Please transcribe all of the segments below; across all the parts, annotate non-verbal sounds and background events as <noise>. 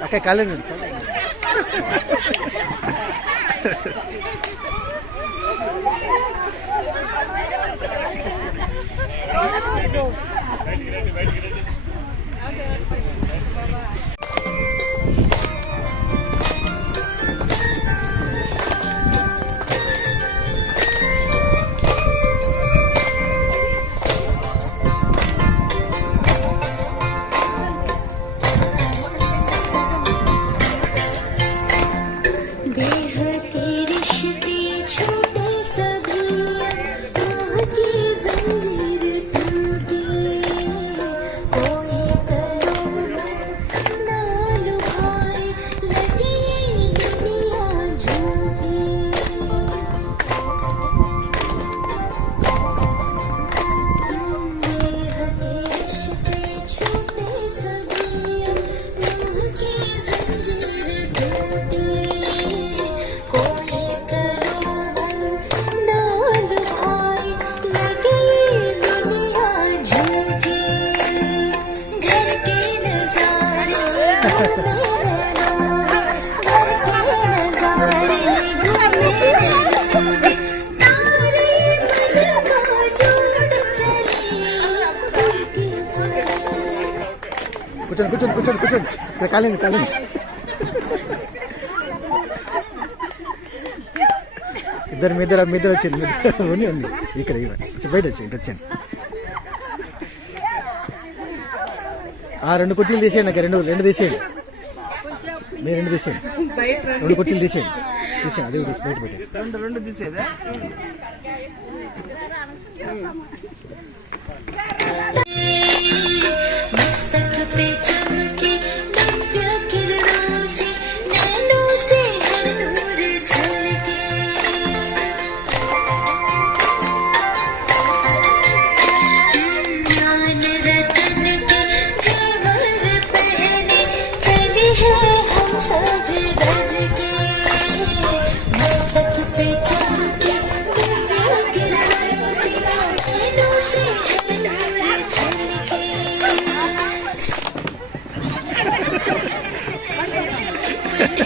Pakai kaleng. <laughs> Kaleng. కూర్చోండి. ఇక్కడ కాలేదు కాలేదు. ఇద్దరు మీ ఇద్దరు మీ ఇద్దరు వచ్చింది ఉన్ని ఉంది ఇక్కడ బయట వచ్చి ఇటు వచ్చాను ఆ రెండు కుర్చీలు తీసేయండి నాకు రెండు రెండు తీసేయండి. నేను రెండు తీసేయండి. రెండు కుర్చీలు తీసేయండి. తీసేయండి అది తీసి బయట పెట్టండి. రెండు తీసేదా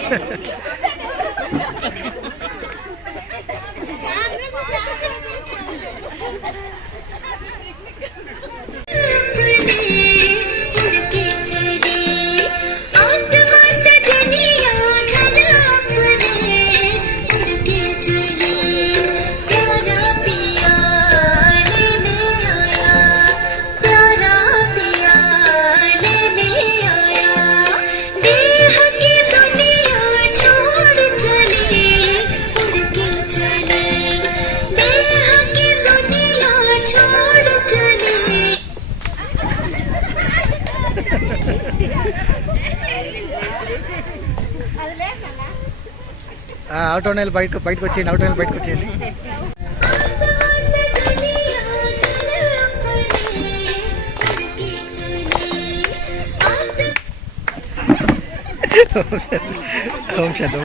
<laughs> Thank tá, né? you. Out బయట బయటకు వచ్చేయండి అవుట్ నెల బయటకు వచ్చేయండి. ఓం శాంతం.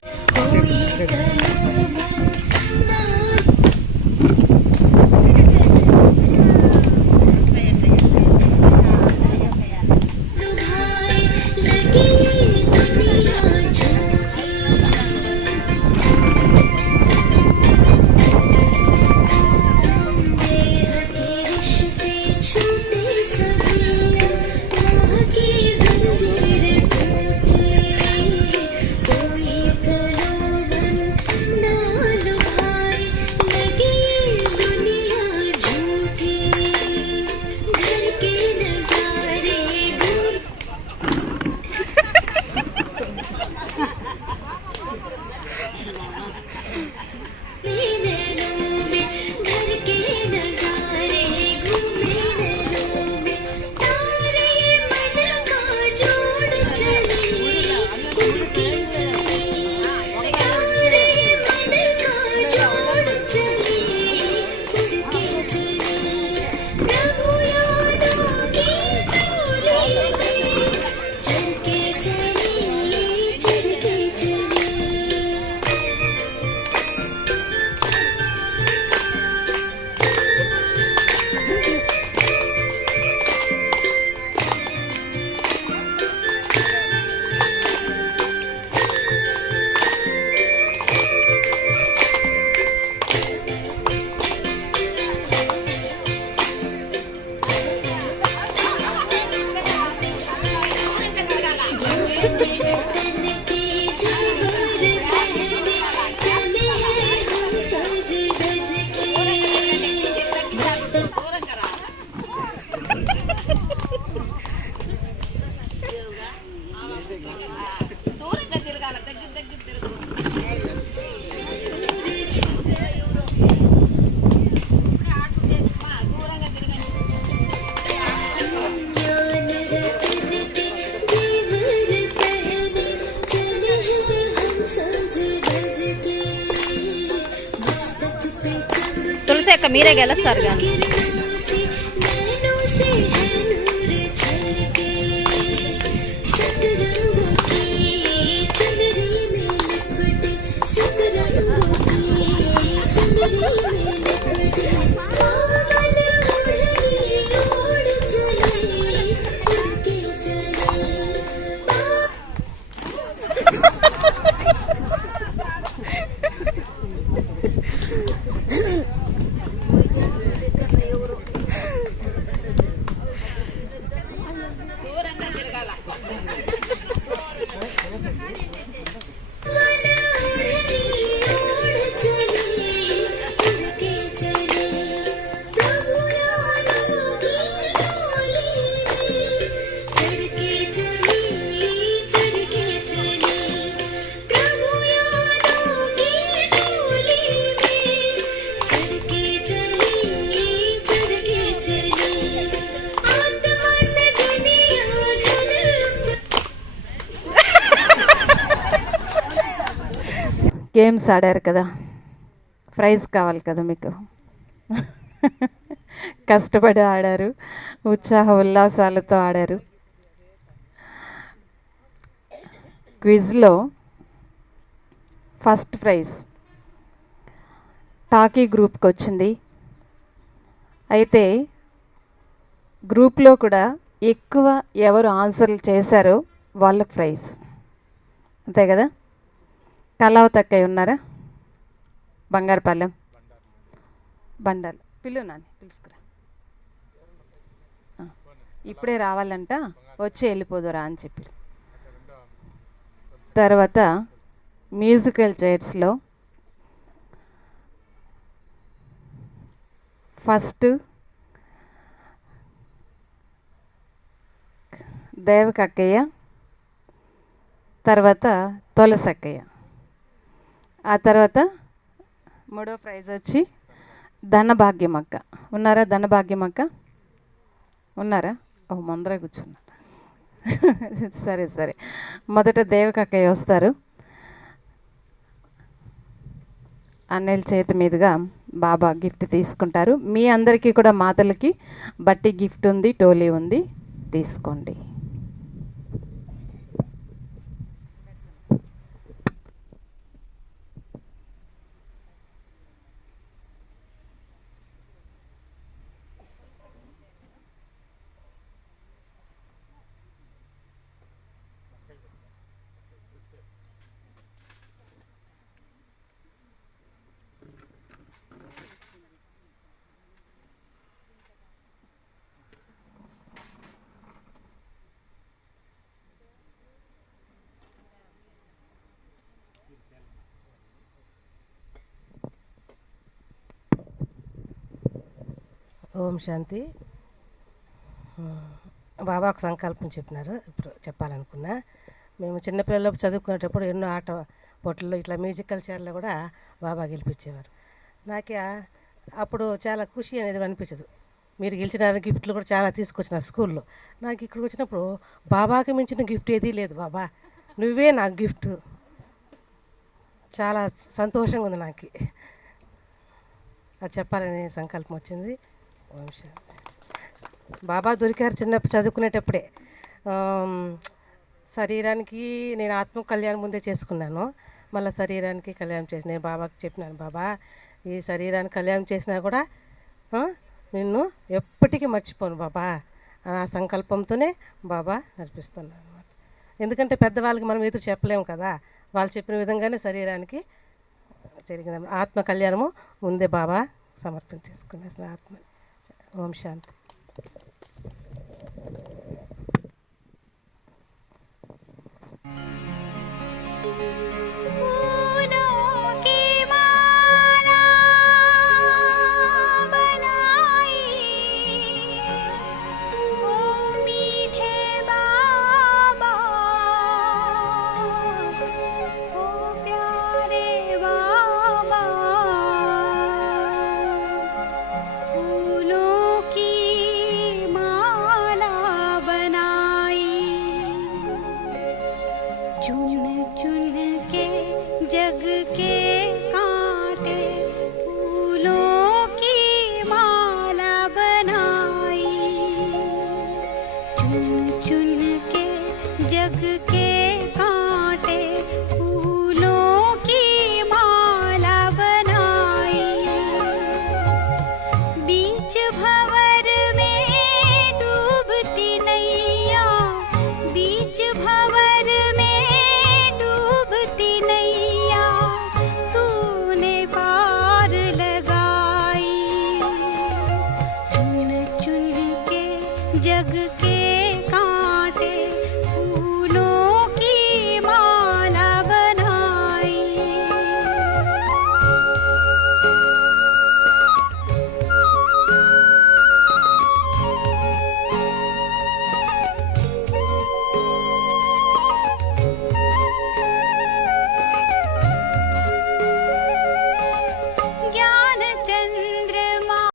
మీరే గెలుస్తారు కానీ గేమ్స్ ఆడారు కదా. ప్రైజ్ కావాలి కదా మీకు. కష్టపడి ఆడారు. ఉత్సాహ ఉల్లాసాలతో ఆడారు. క్విజ్లో ఫస్ట్ ప్రైజ్ టాకీ గ్రూప్కి వచ్చింది. అయితే గ్రూప్లో కూడా ఎక్కువ ఎవరు ఆన్సర్లు చేశారో వాళ్ళకు ప్రైజ్. అంతే కదా? కళావతక్కయ్య ఉన్నారా? బంగారుపాలెం బండాలు పిల్లు నాని పిలుసుకురా. ఇప్పుడే రావాలంట వచ్చి వెళ్ళిపోదురా అని చెప్పి. తర్వాత మ్యూజికల్ చైర్స్లో ఫస్ట్ దేవకక్కయ్య తర్వాత తులసక్కయ్య. ఆ తర్వాత మూడో ప్రైజ్ వచ్చి ధనభాగ్యం అక్క ఉన్నారా ధనభాగ్యం అక్క ఉన్నారా? ఓ ముందరే కూర్చున్నారు సరే సరే. మొదట దేవకక్కయ్య వస్తారు. అన్నయ్యల చేతి మీదుగా బాబా గిఫ్ట్ తీసుకుంటారు. మీ అందరికీ కూడా మాతలకి బట్టి గిఫ్ట్ ఉంది టోలీ ఉంది. తీసుకోండి. ఓం శాంతి. బాబాకు బాబా ఒక సంకల్పం చెప్పినారు. ఇప్పుడు చెప్పాలనుకున్నా. మేము చిన్నపిల్లలు చదువుకునేటప్పుడు ఎన్నో ఆట పోటీల్లో ఇట్లా మ్యూజికల్ చైర్లో కూడా బాబా గెలిపించేవారు. నాకు అప్పుడు చాలా ఖుషి అనేది అనిపించదు. మీరు గెలిచిన గిఫ్ట్లు కూడా చాలా తీసుకొచ్చిన స్కూల్లో. నాకు ఇక్కడికి వచ్చినప్పుడు బాబాకి మించిన గిఫ్ట్ ఏదీ లేదు బాబా. నువ్వే నాకు గిఫ్ట్. చాలా సంతోషంగా ఉంది నాకు. అది చెప్పాలనే సంకల్పం వచ్చింది. బాబా దొరికారు చిన్నప్పుడు చదువుకునేటప్పుడే. శరీరానికి నేను ఆత్మ కళ్యాణం ముందే చేసుకున్నాను. మళ్ళీ శరీరానికి కళ్యాణం చేసి నేను బాబాకి చెప్పినాను బాబా ఈ శరీరానికి కళ్యాణం చేసినా కూడా నిన్ను ఎప్పటికీ మర్చిపోను బాబా. ఆ సంకల్పంతోనే బాబా నడిపిస్తున్నాను అనమాట ఎందుకంటే పెద్దవాళ్ళకి మనం ఎదురు చెప్పలేము కదా. వాళ్ళు చెప్పిన విధంగానే శరీరానికి జరిగింది ఆత్మ కళ్యాణము ముందే బాబా సమర్పించేసుకునేసిన ఆత్మ. ఆత్మని శాంతి फूलों चुन चुन के जग के